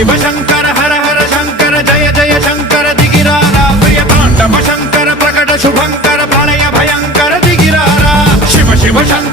शिव शंकर हर हर शंकर जय जय शंकर दिगिरारा प्रिय तांडव शंकर प्रकट शुभंकर प्रलय भयंकर दिगिरारा शिव शिव शंकर